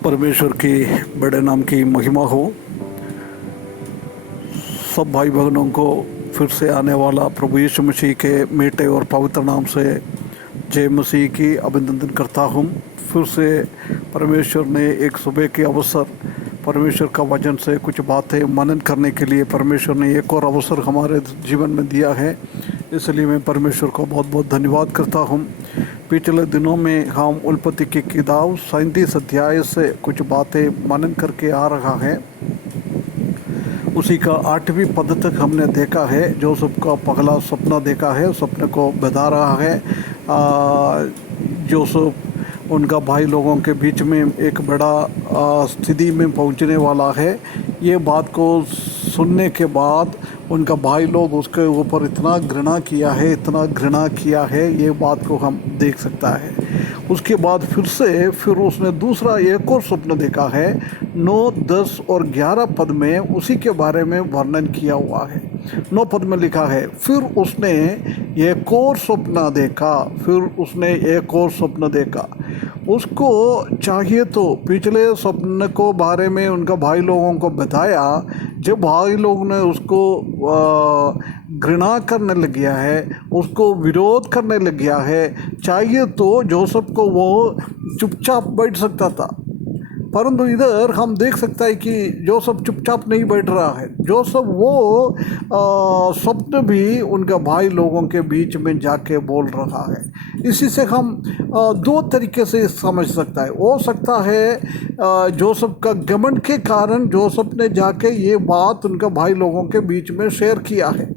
परमेश्वर की बड़े नाम की महिमा हो। सब भाई बहनों को फिर से आने वाला प्रभु यीशु मसीह के मीठे और पवित्र नाम से जय मसीह की अभिनंदन करता हूँ। फिर से परमेश्वर ने एक सुबह के अवसर परमेश्वर का वचन से कुछ बातें मनन करने के लिए परमेश्वर ने एक और अवसर हमारे जीवन में दिया है, इसलिए मैं परमेश्वर को बहुत बहुत धन्यवाद करता हूँ। पिछले दिनों में हम उत्पत्ति की किताब 37 अध्याय से कुछ बातें मनन करके आ रहा है। उसी का 8वीं पद तक हमने देखा है। जोसेफ का पहला सपना देखा है, सपने को बता रहा है। जोसेफ उनका भाई लोगों के बीच में एक बड़ा स्थिति में पहुंचने वाला है। ये बात को सुनने के बाद उनका भाई लोग उसके ऊपर इतना घृणा किया है, ये बात को हम देख सकता है। उसके बाद फिर उसने दूसरा एक और स्वप्न देखा है। 9, 10 और 11 पद में उसी के बारे में वर्णन किया हुआ है। 9 पद में लिखा है, फिर उसने एक और स्वप्न देखा। उसको चाहिए तो पिछले स्वप्न को बारे में उनका भाई लोगों को बताया। जब भाई लोग ने उसको घृणा करने लग गया है, उसको विरोध करने लग गया है, चाहिए तो जोसेफ को वो चुपचाप बैठ सकता था, परंतु इधर हम देख सकते हैं कि जोसेफ चुपचाप नहीं बैठ रहा है। जोसेफ वो स्वप्न भी उनके भाई लोगों के बीच में जाके बोल रहा है। इसी से हम 2 तरीके से समझ सकता है। हो सकता है जोसेफ का घमंड के कारण जोसेफ ने जाके ये बात उनके भाई लोगों के बीच में शेयर किया है।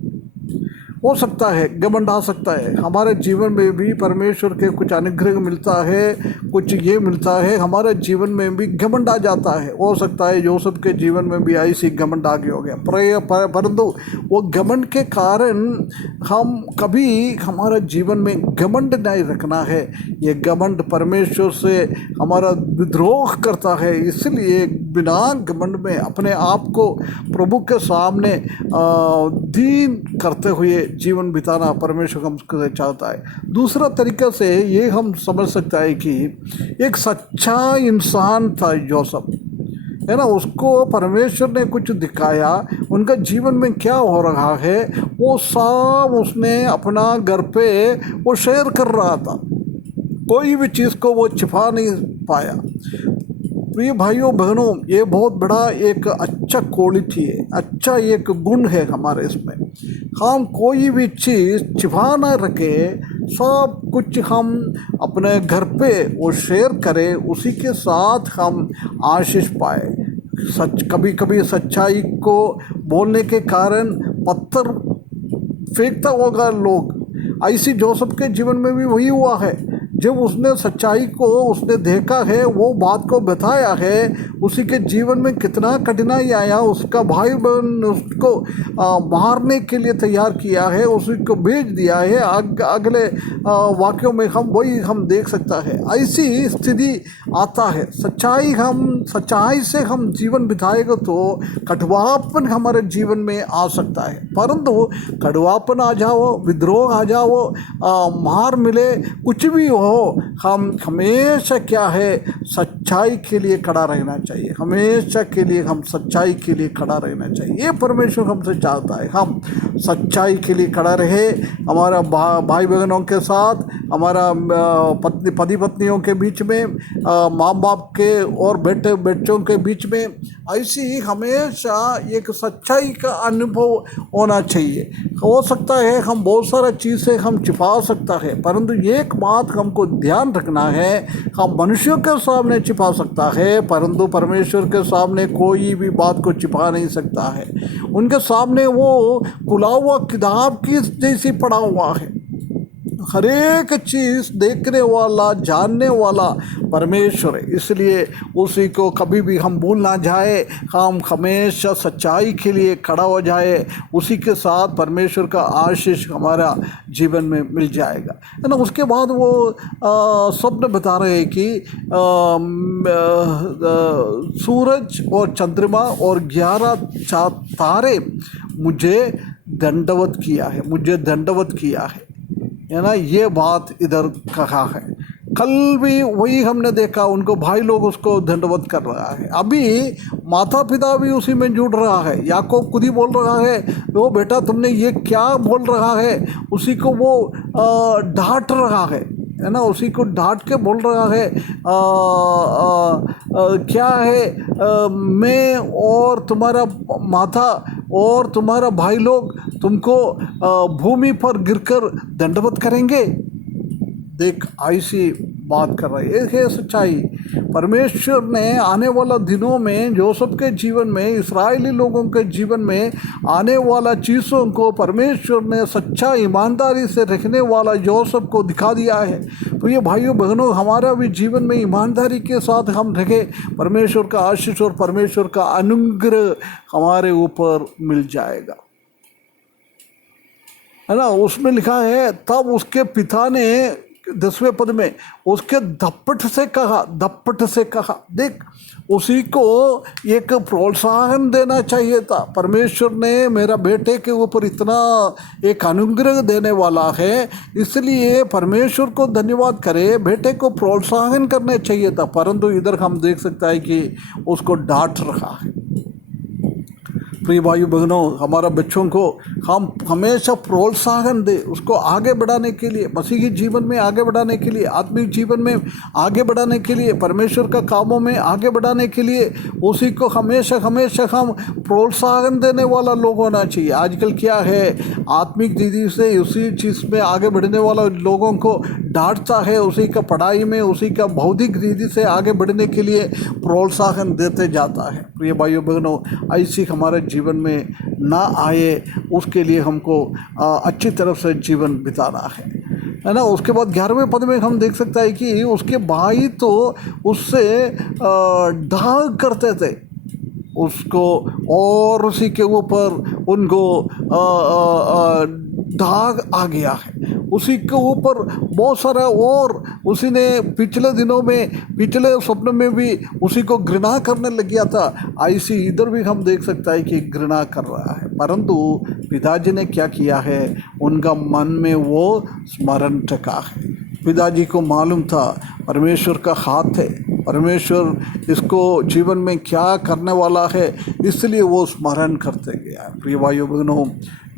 हो सकता है घमंड आ सकता है। हमारे जीवन में भी परमेश्वर के कुछ अनुग्रह मिलता है, कुछ ये मिलता है, हमारे जीवन में भी घमंड आ जाता है। हो सकता है जोसेफ के जीवन में भी ऐसी घमंड आगे हो गया, परंतु वो घमंड के कारण हम कभी हमारे जीवन में घमंड नहीं रखना है। ये घमंड परमेश्वर से हमारा विद्रोह करता है, इसलिए बिना घमंड में अपने आप को प्रभु के सामने दीन करते हुए जीवन बिताना परमेश्वर हमसे चाहता है। दूसरा तरीका से ये हम समझ सकता है कि एक सच्चा इंसान था जोसेफ, है ना। उसको परमेश्वर ने कुछ दिखाया, उनका जीवन में क्या हो रहा है वो सब उसने अपना घर पे वो शेयर कर रहा था। कोई भी चीज़ को वो छिपा नहीं पाया। प्रिय भाइयों बहनों, ये बहुत बड़ा एक अच्छा क्वालिटी है, अच्छा एक गुण है हमारे इसमें। हम कोई भी चीज़ छिपा ना रखे, सब कुछ हम अपने घर पे वो शेयर करें, उसी के साथ हम आशीष पाए। कभी कभी सच्चाई को बोलने के कारण पत्थर फेंकता होगा लोग, ऐसी जोसेफ के जीवन में भी वही हुआ है। जब उसने सच्चाई को उसने देखा है, वो बात को बताया है, उसी के जीवन में कितना कठिनाई आया। उसका भाई बहन उसको मारने के लिए तैयार किया है, उसी को भेज दिया है। अगले वाक्यों में हम देख सकता है ऐसी स्थिति आता है। सच्चाई से हम जीवन बिताएगा तो कटुवापन हमारे जीवन में आ सकता है, परंतु कटुवापन आ जाओ, विद्रोह आ जाओ, मार मिले, कुछ भी हो, हम हमेशा क्या है सच्चाई के लिए खड़ा रहना चाहिए। हमेशा के लिए हम सच्चाई के लिए खड़ा रहना चाहिए। ये परमेश्वर हमसे चाहता है, हम सच्चाई के लिए खड़ा रहे। हमारा भाई बहनों के साथ, हमारा पति पत्नियों के बीच में, माँ बाप के और बेटे बच्चों के बीच में, ऐसी ही हमेशा एक सच्चाई का अनुभव होना चाहिए। हो सकता है हम बहुत सारा चीज़ें हम छिपा सकता है, परंतु एक बात हमको ध्यान रखना है, हम मनुष्यों के सामने छिपा सकता है, परंतु परमेश्वर के सामने कोई भी बात को छिपा नहीं सकता है। उनके सामने वो खुला हुआ किताब की जैसी पड़ा हुआ है। हर एक चीज़ देखने वाला, जानने वाला परमेश्वर है, इसलिए उसी को कभी भी हम भूल ना जाए। हम हमेशा सच्चाई के लिए खड़ा हो जाए, उसी के साथ परमेश्वर का आशीष हमारा जीवन में मिल जाएगा, है ना। उसके बाद वो स्वप्न बता रहे हैं कि सूरज और चंद्रमा और 11 तारे मुझे दंडवत किया है, है ना। ये बात इधर कहा है। कल भी वही हमने देखा, उनको भाई लोग उसको दंडवत कर रहा है। अभी माता पिता भी उसी में जुड़ रहा है। याकूब खुद ही बोल रहा है, वो बेटा तुमने ये क्या बोल रहा है, उसी को वो डांट रहा है ना, उसी को डांट के बोल रहा है क्या है, मैं और तुम्हारा माता और तुम्हारा भाई लोग तुमको भूमि पर गिरकर दंडवत करेंगे। देख, ऐसी बात कर रहा है। एक है सच्चाई। परमेश्वर ने आने वाला दिनों में जोसेफ के जीवन में, इस्राएली लोगों के जीवन में आने वाला चीज़ों को परमेश्वर ने सच्चा ईमानदारी से रखने वाला जोसेफ को दिखा दिया है। तो ये भाइयों बहनों, हमारा भी जीवन में ईमानदारी के साथ हम रखें, परमेश्वर का आशीष और परमेश्वर का अनुग्रह हमारे ऊपर मिल जाएगा, है ना। उसमें लिखा है, तब उसके पिता ने 10वें पद में उसके धप्पट से कहा। देख, उसी को एक प्रोत्साहन देना चाहिए था। परमेश्वर ने मेरा बेटे के ऊपर इतना एक अनुग्रह देने वाला है, इसलिए परमेश्वर को धन्यवाद करे, बेटे को प्रोत्साहन करना चाहिए था। परंतु इधर हम देख सकते हैं कि उसको डांट रहा है। प्रिय भाइयों बहनों, हमारा बच्चों को हम हमेशा प्रोत्साहन दे, उसको आगे बढ़ाने के लिए, मसीही जीवन में आगे बढ़ाने के लिए, आत्मिक जीवन में आगे बढ़ाने के लिए, परमेश्वर का कामों में आगे बढ़ाने के लिए उसी को हमेशा हम प्रोत्साहन देने वाला लोग होना चाहिए। आजकल क्या है, आत्मिक दीदी से उसी चीज़ में आगे बढ़ने वाला लोगों को डांटता है, उसी का पढ़ाई में, उसी का बौद्धिक दीदी से आगे बढ़ने के लिए प्रोत्साहन देते जाता है। प्रिय भाइयों बहनों, ऐसी हमारे जीवन में ना आए, उसके लिए हमको अच्छी तरफ से जीवन बिताना है ना। उसके बाद 11वें पद में हम देख सकते हैं कि उसके भाई तो उससे ढाग करते थे उसको, और उसी के ऊपर उनको दाग आ गया है, उसी के ऊपर बहुत सारा, और उसी ने पिछले दिनों में, पिछले स्वप्न में भी उसी को घृणा करने लग गया था। ऐसी इधर भी हम देख सकते हैं कि घृणा कर रहा है। परंतु पिताजी ने क्या किया है, उनका मन में वो स्मरण टका है। पिताजी को मालूम था परमेश्वर का हाथ है, परमेश्वर इसको जीवन में क्या करने वाला है, इसलिए वो स्मरण करते गया। प्रिय भाइयों बहनों,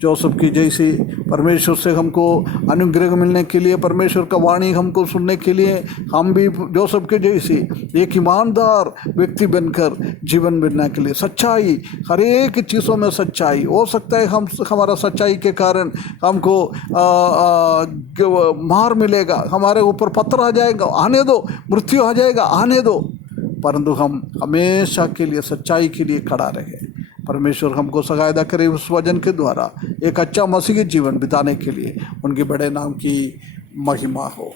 जोसेफ की जैसी परमेश्वर से हमको अनुग्रह मिलने के लिए, परमेश्वर का वाणी हमको सुनने के लिए, हम भी जोसेफ के जैसी एक ईमानदार व्यक्ति बनकर जीवन बिताने के लिए, सच्चाई, हर एक चीज़ों में सच्चाई। हो सकता है हम हमारा सच्चाई के कारण हमको मार मिलेगा, हमारे ऊपर पत्थर आ जाएगा, आने दो, मृत्यु आ जाएगा, आने दो, परंतु हम हमेशा के लिए सच्चाई के लिए खड़ा रहे। परमेश्वर हमको सहायता करे उस वचन के द्वारा एक अच्छा मसीही जीवन बिताने के लिए। उनके बड़े नाम की महिमा हो।